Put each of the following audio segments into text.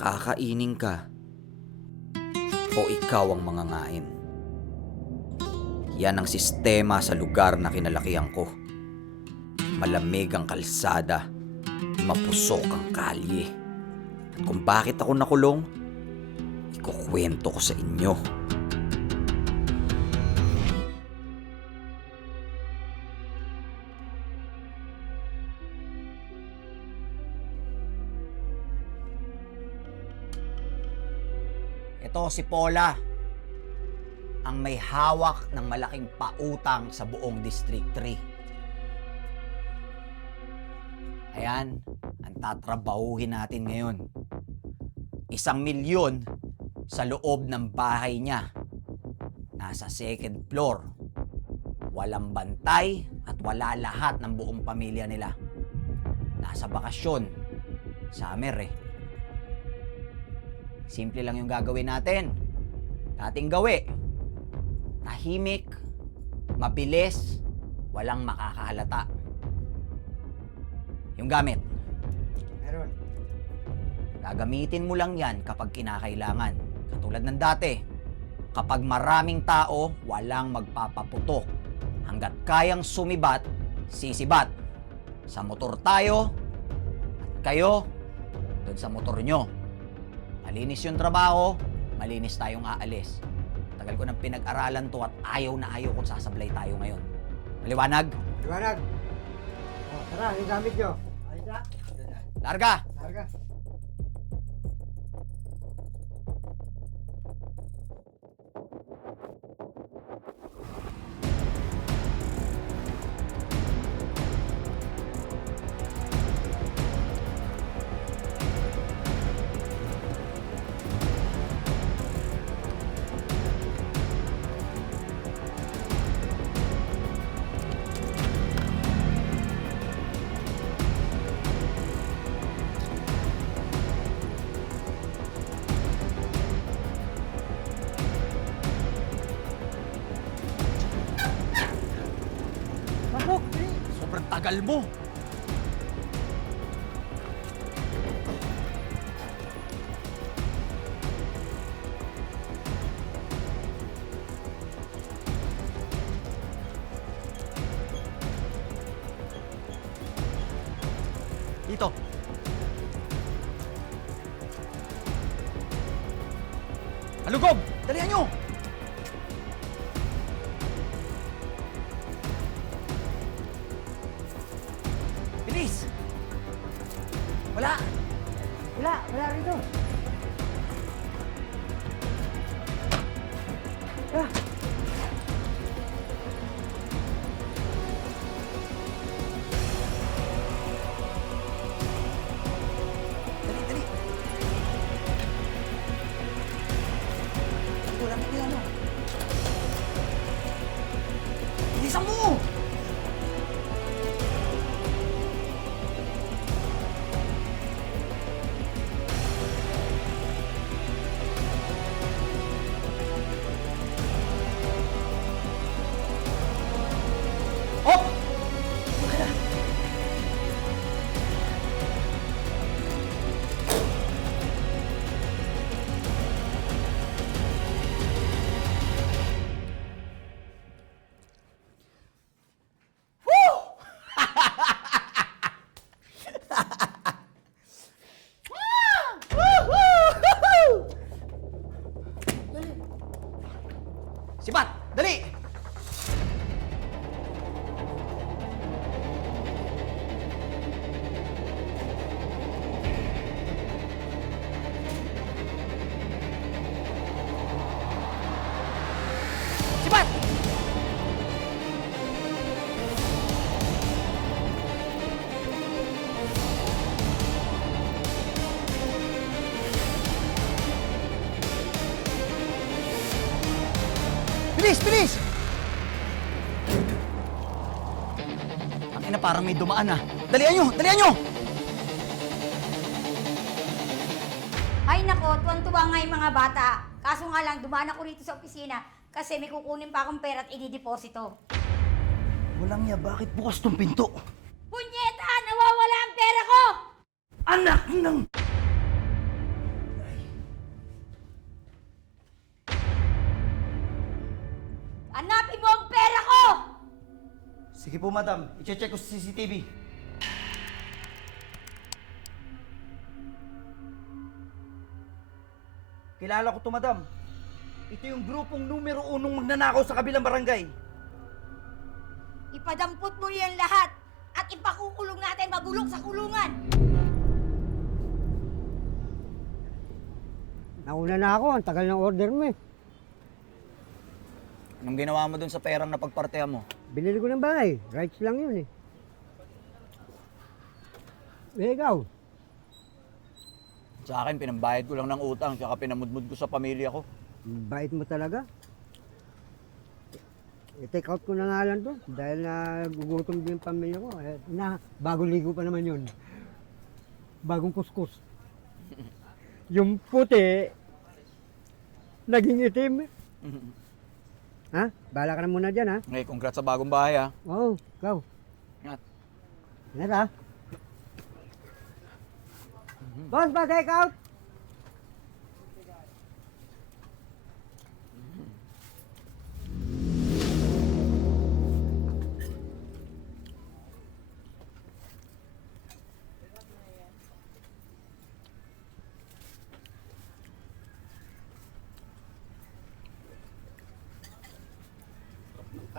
Kakainin ka o ikaw ang mangangain. Yan ang sistema sa lugar na kinalakihan ko. Malamig ang kalsada, mapusok ang kalye. At kung bakit ako nakulong, ikukwento ko sa inyo. Ito si Paula, ang may hawak ng malaking pautang sa buong District 3. Ayan, ang tatrabahuhin natin ngayon. 1,000,000 sa loob ng bahay niya. Nasa 2nd floor. Walang bantay at wala lahat ng buong pamilya nila. Nasa bakasyon. Summer eh. Simple lang yung gagawin natin. Dating gawi. Tahimik, mabilis, walang makakahalata. Yung gamit. Meron. Gagamitin mo lang yan kapag kinakailangan. Katulad ng dati. Kapag maraming tao, walang magpapaputok. Hanggat kayang sumibat, sisibat. Sa motor tayo, at kayo, doon sa motor nyo. Malinis yung trabaho, malinis tayong aalis. Tagal ko nang pinag-aralan to at ayaw na ayaw kung sasablay tayo ngayon. Maliwanag? Liwanag. O, tara, yung gamit nyo. Ayos na. Larga! Larga. Pasok! Sobrang tagal mo! Dito. Halugog! Dalihan nyo! Bilis! Wala! Wala rito. Ah, Dali, dali! Wala na yan, no? Bilisan mo! Oh! Sibat! Dali! Sibat! Bilis! Bilis! Ang ina, parang may dumaan ah. Dalihan nyo! Dalihan nyo! Ay nako, tuwan-tuwa nga yung mga bata. Kaso nga lang, dumaan ako rito sa opisina kasi may kukunin pa akong pera at idideposito. Walang niya, bakit bukas tong pinto? Punyeta! Nawawala ang pera ko! Anak ng... po, madam. I-check ko sa CCTV. Kilala ko to, madam. Ito yung grupong numero 1 magnanakaw sa kabilang barangay. Ipadampot mo yan lahat at ipakukulong natin mabulok sa kulungan. Nauna na ako, ang tagal ng order mo eh. Anong ginawa mo dun sa perang napagpartehan mo? Binili ko ng bahay, rights lang yun eh. Eh, ikaw? Sa akin, pinambayad ko lang ng utang, tsaka pinamudmud ko sa pamilya ko. Bait mo talaga. I-take out ko na nga lang to dahil na gugutom din yung pamilya ko. Eh, bagong ligo pa naman yun. Bagong kuskus. Yung puti, naging itim. Ha? Bahala ka na muna dyan, ha? Okay, congrats sa bagong bahay, ha? Oo, ikaw. Ingat. Ingat, ha? Boss, take out!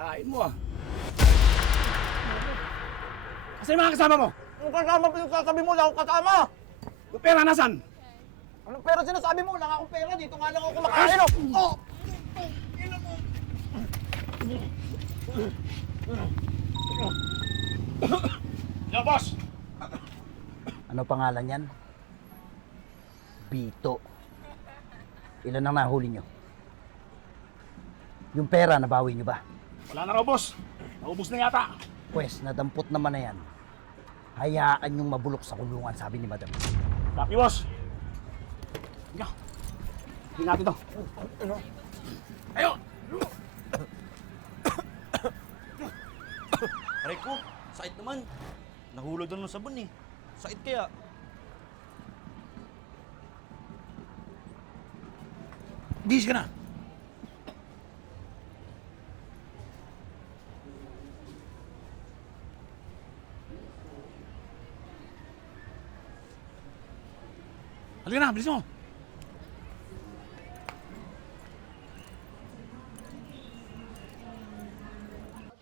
Kain mo ah. Kasi mga kasama mo? Anong kasama pa yung sasabi mo? Wala akong kasama! Yung pera nasan? Anong pera sinasabi mo? Wala akong pera. Dito nga lang ako kumakain. Oh! Yo, boss! Ano pangalan yan? Bito. Ilan ang nahuli nyo? Yung pera, nabawi nyo ba? Wala na raw, boss. Naubos na yata. Pwes, nadampot naman na yan. Hayaan yung mabulok sa kulungan, sabi ni madam. Copy, boss. Ika. Hindi natin to. Ayo! Aray ko, sakit naman. Nahulog doon ng sabon eh. Sakit kaya. Dis ka na. Halika na, bilis mo.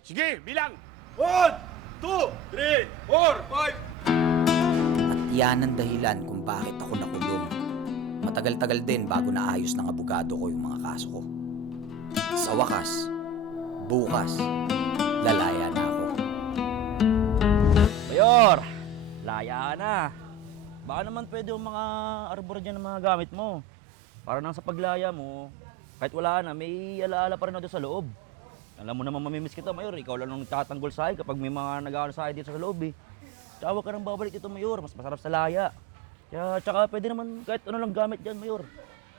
Sige, bilang. 1, 2, 3, 4, 5. At yan ang dahilan kung bakit ako nakulong. Matagal-tagal din bago naayos ng abogado ko yung mga kaso ko. Sa wakas, bukas, lalaya na ako. Mayor, laya na. Baka naman pwede yung mga arbor dyan ng mga gamit mo. Para nang sa paglaya mo, kahit wala na, may alaala pa rin ako doon sa loob. Alam mo naman mamimiss kita, Mayor. Ikaw lang nung nagtatanggol sa akin kapag may mga nag-aaral sa akin dito sa loob eh. Tsaka huwag ka nang babalik dito, Mayor. Mas masarap sa laya. Kaya tsaka pwede naman kahit ano lang gamit dyan, Mayor.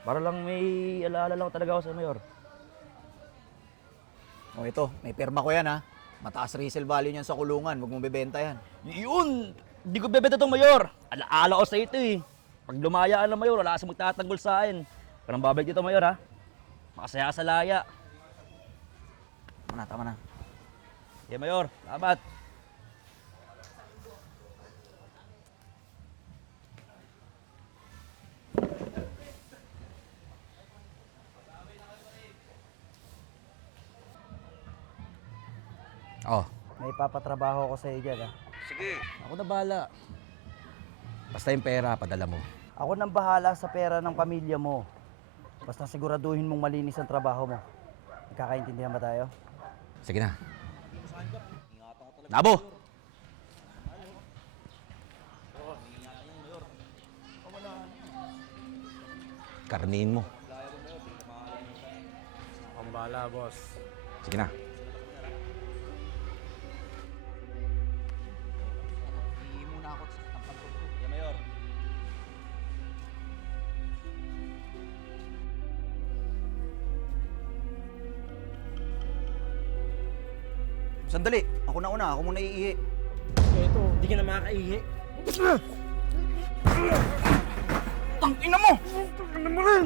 Para lang may alaala lang talaga ako sa Mayor. O ito, may pirma ko yan, ha? Mataas resale value niyan sa kulungan. Huwag mong bebenta yan. Yun! Hindi ko bebenta itong Mayor. Alaala ko sa ito eh. Pag lumayaan ng Mayor, wala kasi magtatanggol sa akin. Huwag ka nang babalik dito, Mayor, ha? Makasaya ka sa laya. Tama na. Okay, Mayor. Salamat. Oh, May papatrabaho ko sa iyo dyan, ha? Ako na bahala. Basta yung pera, padala mo. Ako nang bahala sa pera ng pamilya mo. Basta siguraduhin mong malinis ang trabaho mo. Nagkakaintindihan ba tayo? Sige na. Nabo! Karniin mo. Pambala, boss. Sige na. sandali. Ako na una. Ako muna iihi. Ito, hindi ka na makakaihi. Tangina mo! Tangina mo rin!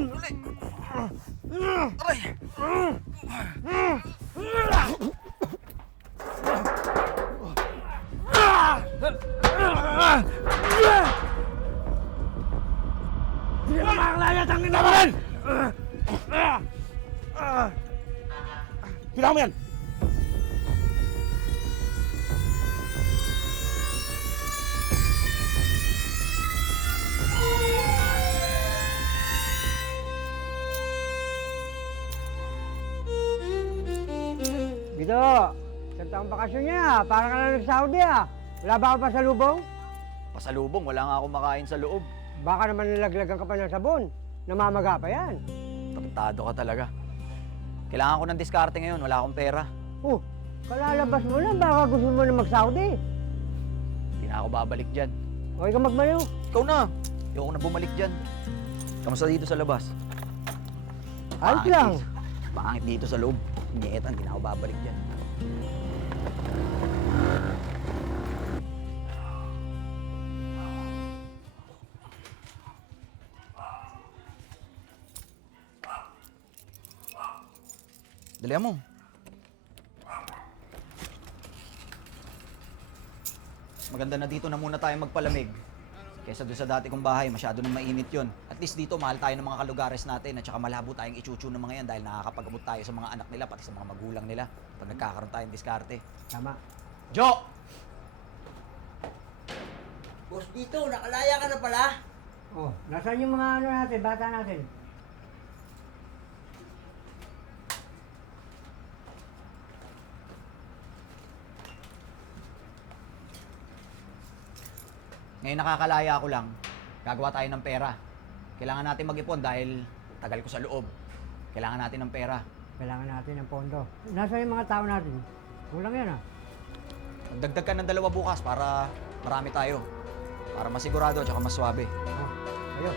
Aray! Hindi na makakalaya, tangin na mo rin! Kailangan mo yan! Bito, isang taong bakasyon niya. Parang ka lang nag-Saudi ah. Wala ba ako pa sa lubong? Pasalubong, wala nga akong makain sa loob. Baka naman nalaglagan ka pa ng sabon. Namamaga pa yan. Tarantado ka talaga. Kailangan ko ng diskarte ngayon, wala akong pera. Oh, kalalabas mo lang. Baka gusto mo na mag-Saudi. Hindi na ako babalik dyan. Okay ka magmayo. Ikaw na! Ayoko na bumalik dyan. Kamusta dito sa labas? Ayos lang. Pangit dito sa loob. Nyetan, hindi na ako babalik dyan. Dalihan mo. Maganda na dito na muna tayo magpalamig. Kesa doon sa dati kong bahay, masyado nang mainit yon. At least dito, mahal tayo ng mga kalugares natin at saka malabo tayong ichuchu ng mga yan dahil nakakapag-abot tayo sa mga anak nila, pati sa mga magulang nila pag nagkakaroon tayong diskarte. Tama. Jo! Boss dito, nakalaya ka na pala. Oh, nasaan yung mga ano natin, bata natin? Ngayon nakakalaya ko lang, gagawa tayo ng pera. Kailangan natin mag-ipon dahil tagal ko sa loob. Kailangan natin ng pera. Kailangan natin ng pondo. Nasaan yung mga tao natin? Kulang yan ah. Magdagdag ka ng 2 bukas para marami tayo. Para masigurado at saka mas swabe. Oh, ayun.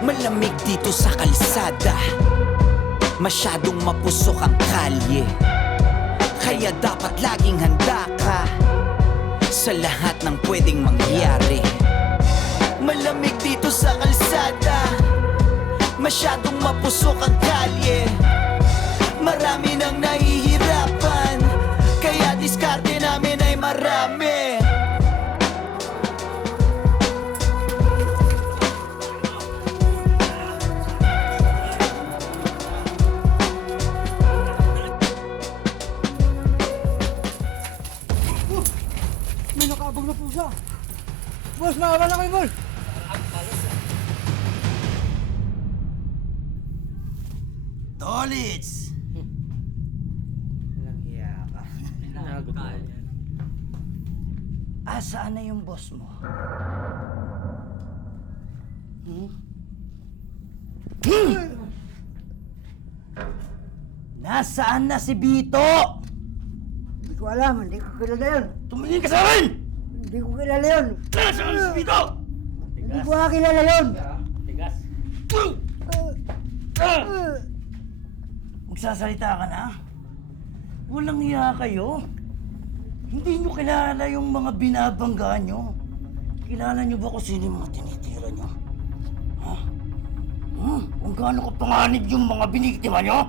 Malamig dito sa kalsada, masyadong mapusok ang kalye. Kaya dapat laging handa ka sa lahat ng pwedeng mangyari. Malamig dito sa kalsada, masyadong mapusok ang kalye. Marami nang nahihirapan, kaya diskarte namin ay marami. May nakaabang na pusa. Boss, maawa na kayo, boss. Tolits! Asaan na yung boss mo? Nasaan na si Bito? Hindi ko alam, hindi ko kilala yun. Tumingin ka sa akin! Hindi ko kilala yun. Nasaan na si Bito? Hindi ko nga kilala yun. Magsasalita ka na? Walang iya kayo? Hindi nyo kilala yung mga binabangga nyo? Kilala nyo ba kung sino yung mga tinitira nyo? Ha? Kung gaano kapanganib yung mga biniktima nyo?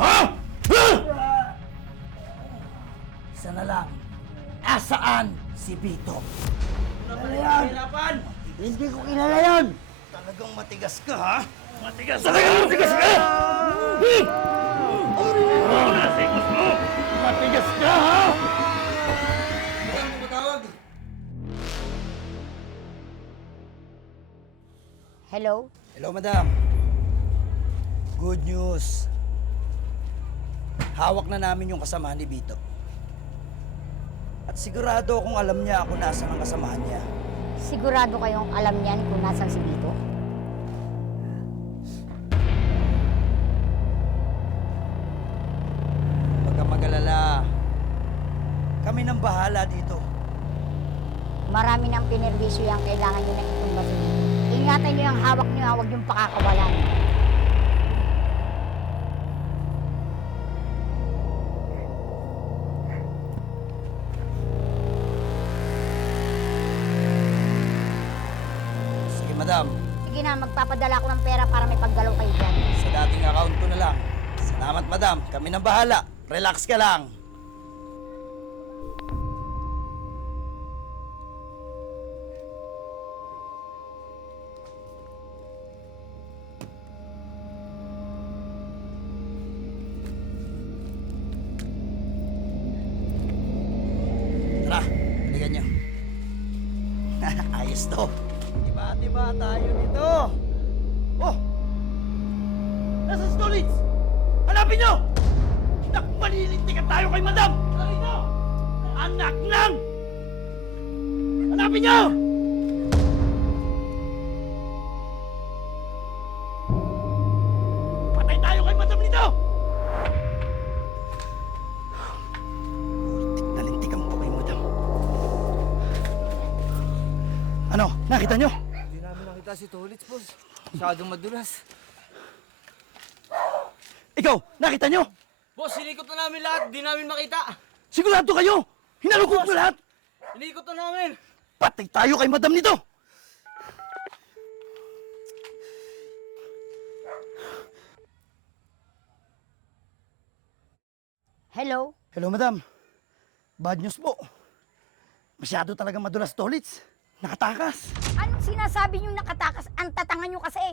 Ha? Isa na lang. Asaan si Bito? Hindi ko kilala yun. Talagang matigas ka, ha? Matigas! Talagang matigas ka! Nasikos mo! Matigas ka, ha? Hello? Hello, madam. Good news. Hawak na namin yung kasamahan ni Bito. At sigurado akong alam niya kung nasaan ang kasamahan niya. Sigurado kayong alam niyan kung nasaan si Vito? Huwag kang mag-alala. Kami nang bahala dito. Marami ng pinerbisyo yung kailangan nyo na itumbasin. Ingatan nyo yung hawak nyo, huwag yung pakakawalan. Sige, madam. Sige na, na, magpapadala ko ng pera para may paggalaw kayo dyan. Sa dating account ko na lang. Salamat, madam. Kami nang bahala. Relax ka lang. Tara, balikan nyo. Ayos to. Diba tayo nito? Oh! Nasa storage! Hanapin nyo! Nak, malilintikan tayo kay madam! Anak nang! Hanapin nyo! Patay tayo kay madam nito! Lintik-nalintikan po kay madam. Ano? Nakita nyo? Hindi namin nakita si Tolits, boss. Masyadong madulas. Ikaw, nakita nyo? Boss, sinikot na namin lahat. Di namin makita. Sigurado kayo? Hinalugog mo lahat? Sinikot na namin. Patay tayo kay madam nito! Hello? Hello, madam. Bad news po. Masyado talaga madulas tolits. Nakatakas. Anong sinasabi niyong nakatakas? Ang tatangan niyo kasi.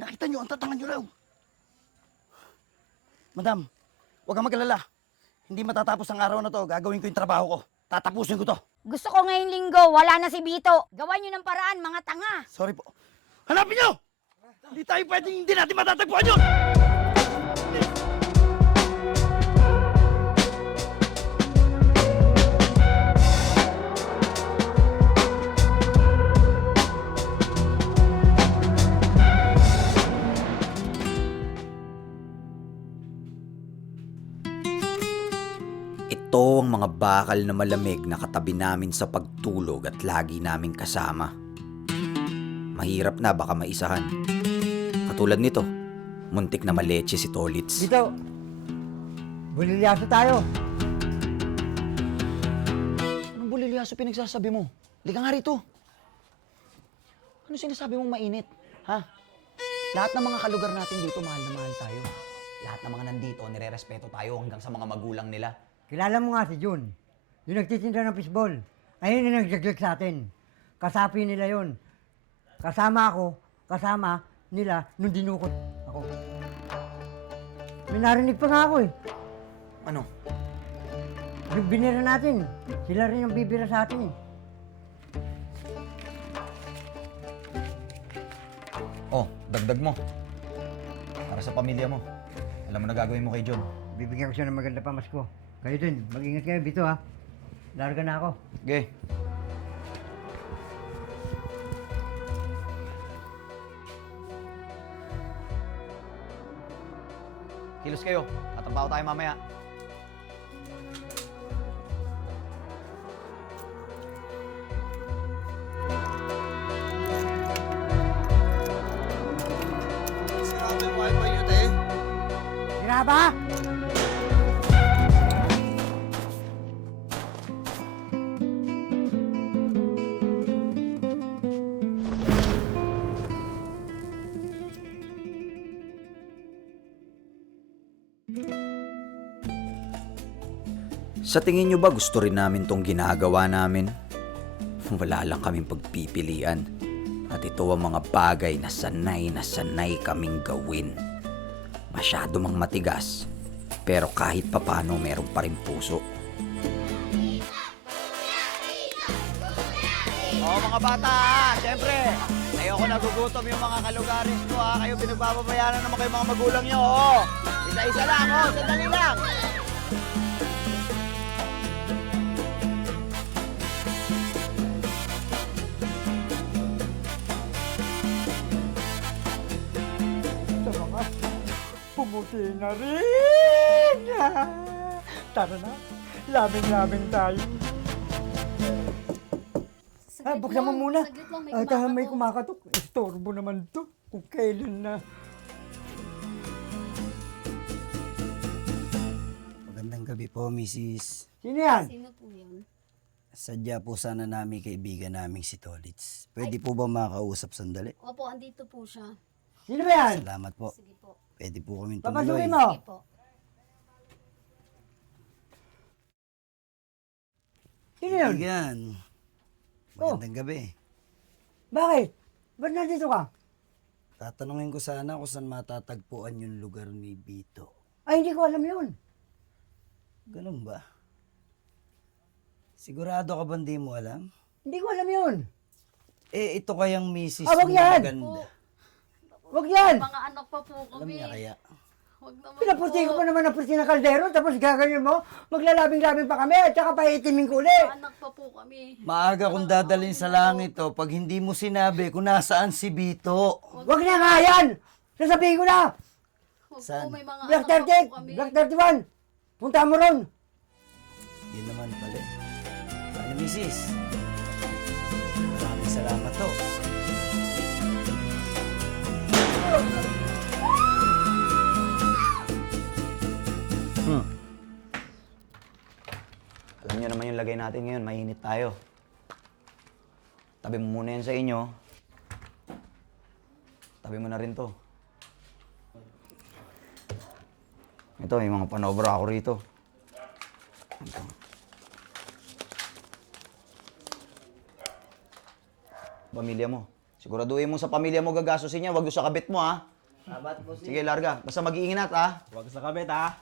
Nakita nyo, ang tatangan nyo raw. Madam, huwag kang mag-alala. Hindi matatapos ang araw na to. Gagawin ko yung trabaho ko. Tatapusin ko to. Gusto ko ngayong linggo, wala na si Bito. Gawan niyo ng paraan, mga tanga. Sorry po. Hanapin nyo! Hindi tayo pwedeng hindi natin matatagpuan yun! Ito ang mga bakal na malamig na katabi namin sa pagtulog at lagi naming kasama. Mahirap na baka maisahan. Katulad nito, muntik na maleche si Tolits. Dito, bulilyaso tayo. Anong bulilyaso pinagsasabi mo? Liga nga rito. Ano sinasabi mong mainit? Ha? Lahat ng mga kalugar natin dito, mahal na mahal tayo. Lahat ng mga nandito, nire-respeto tayo hanggang sa mga magulang nila. Kilala mo nga si Jun. Yung nagtitinda ng fishball. Ayun yung nagjaglag sa atin. Kasapi nila yon. Kasama ako, kasama nila nung dinukot ako. May narinig pa nga ako eh. Ano? Yung binira natin, sila rin ang bibira sa atin eh. Oh, dagdag mo. Para sa pamilya mo. Alam mo na gagawin mo kay John. Bibigyan ko siya ng maganda pamasko. Kayo din, mag-ingat kayo, Bito ha. Larga na ako. Okay. Kilos kayo. Tatrabaho tayo mamaya. Sarap yung wifi nyo, te. Tira ba? Sa tingin nyo ba gusto rin namin tong ginagawa namin? Wala lang kaming pagpipilian. At ito ang mga bagay na sanay kaming gawin. Masyado mang matigas, pero kahit papano meron pa rin puso. Oo mga bata, siyempre, ayoko nagugutom yung mga kalugaris ko ha. Kayo pinagbababayaran naman kayo mga magulang nyo. Oo. Isa-isa lang, sandali lang. Pumuti na rin! Tara na, labing-labing tayo. Buksan mo muna. May kumakatok. Istorbo naman to. Kung kailan na. Magandang gabi po, Mrs. Sino yan? Sino po yun? Sadya po sana namin kaibigan namin si Tolits. Pwede po ba makausap sandali? Opo, andito po siya. Sino ba yan? Salamat po. Sige po. Pwede po kami Papasukin tumuloy. mo. Sige po. Sino yun? Kaibigan. Magandang gabi. Bakit? Ba't nandito ka? Tatanungin ko sana kung saan matatagpuan yung lugar ni Bito. Ay, hindi ko alam yun. Ganun ba? Sigurado ka ba hindi mo alam? Hindi ko alam yun. Eh, ito kayang misis Ah, wag mo yan! maganda. Huwag yan! Mga anak pa po Alam kami. niya kaya? Huwag naman Pinaputi ko po. pa naman ang puti ng kaldero, tapos gaganyan mo, maglalabing-labing pa kami, at saka paitimin ko ulit. Anak pa po kami. Maaga kong dadalhin sa langit to pag hindi mo sinabi kung nasaan si Bito. Huwag na nga yan! Sasabihin ko na! Huwag Saan? po, may mga Black anak pa 30, po kami. Black 31, punta mo ron. Yun naman pala. Ano, misis? Maraming salamat to. Alam nyo naman yung lagay natin ngayon, mainit tayo. Tabi mo muna yan sa inyo. Tabi mo na rin to. Ito, may mga panobra ako rito. Ito. Pamilya mo. Siguraduhin mo sa pamilya mo gagastusin niya, wag doon sa kabit mo, ha? Sabat po Sige, larga. Basta mag-iingat, ha? Huwag sa kabit, ha?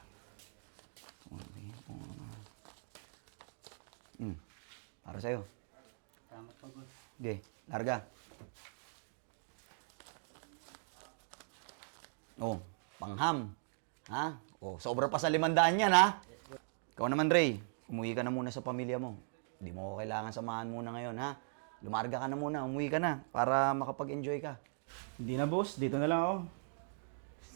Para sa'yo. Sige, larga. Oh, pangham. Ha? Oh, sobra pa sa 500 yan, ha? Ikaw naman, Ray. Umuwi ka na muna sa pamilya mo. Hindi mo ko kailangan samahan muna ngayon, ha? Lumarga ka na muna, umuwi ka na para makapag-enjoy ka. Hindi na, boss. Dito na lang ako.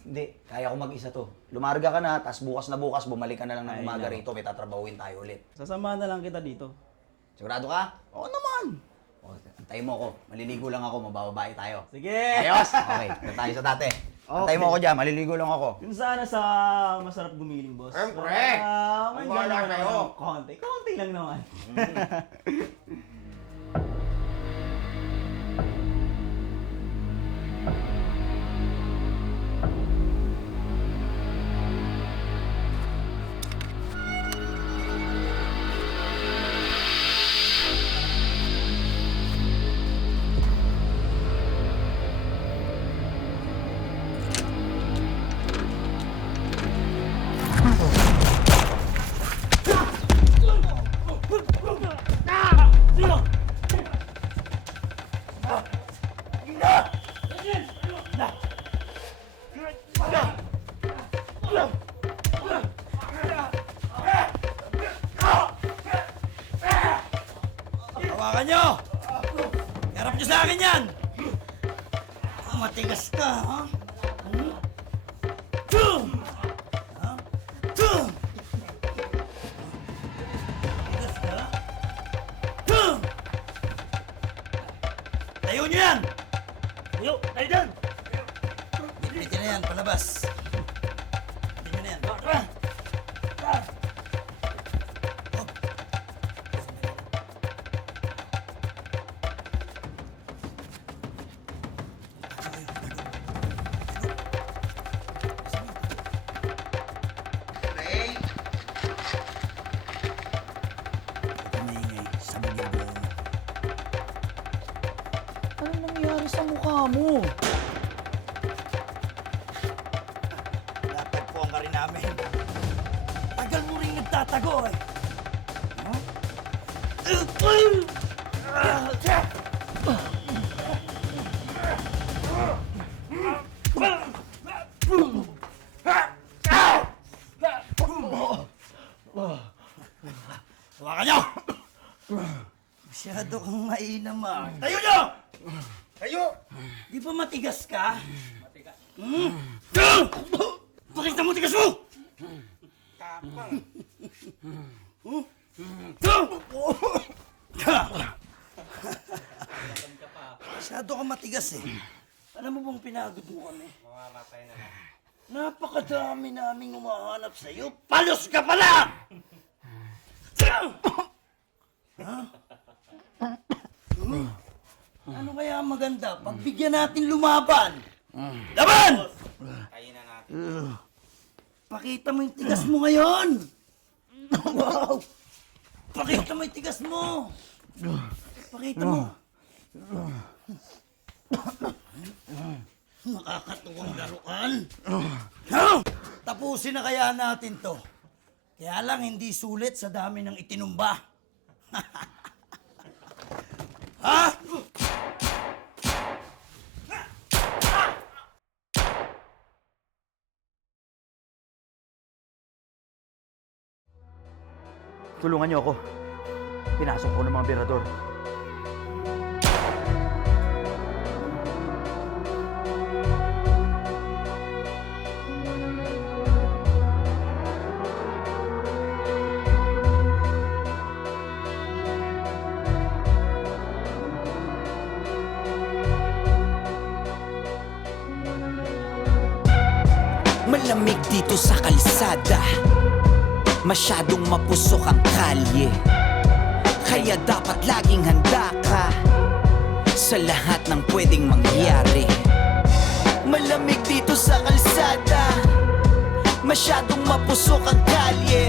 Hindi, kaya ko mag-isa to. Lumarga ka na, tas bukas na bukas, bumalik ka na lang ng Ay, umaga nako. rito, may tatrabahuin tayo ulit. Sasamahan na lang kita dito. Sigurado ka? Oo naman. O, antayin mo ako. Maliligo lang ako, mabababae tayo. Sige! Ayos! Okay, ito tayo sa dati. Antayin mo ako dyan, maliligo lang ako. Yung sana sa masarap gumiling, boss. Siyempre! May Ang bahala gano'n kayo. naman. Konti. Konti lang naman. Hawakan nyo! Harap nyo sa akin yan! Matigas ka, ha? Tum! Ha? Tum! Matigas ka? Tum! Tayo nyo yan! Tayo! Tayo dyan! Bitbitin na yan, palabas. Bitbitin nyo na yan. Tara! Tara! Tumingay sa bagay. Anong nangyari sa mukha mo? Natagpuan ka rin namin. Tagal mo rin nagtatago eh. Hawakan nyo! Masyado kang mainam ah. Tayo nyo! Tayo! Di ba matigas ka? Matigas. Bakit na matigas mo? Tapang. Masyado kang matigas eh. Alam mo bang pinagod mo kami? Mamamatay na lang. Napakadami naming umahanap sa'yo. Palos ka pala! Ha? Ano kaya maganda? Pagbigyan natin lumaban. Laban! Pakita mo yung tigas mo ngayon. Wow! Pakita mo yung tigas mo. Pakita mo. Nakakatuwang laruan. Tapusin na kaya natin to. Kaya lang hindi sulit sa dami ng itinumba. Ha? Tulungan niyo ako. Pinasok ko ng mga birador. Malamig dito sa kalsada, masyadong mapusok ang kalye, kaya dapat laging handa ka sa lahat ng pwedeng mangyari. Malamig dito sa kalsada, masyadong mapusok ang kalye,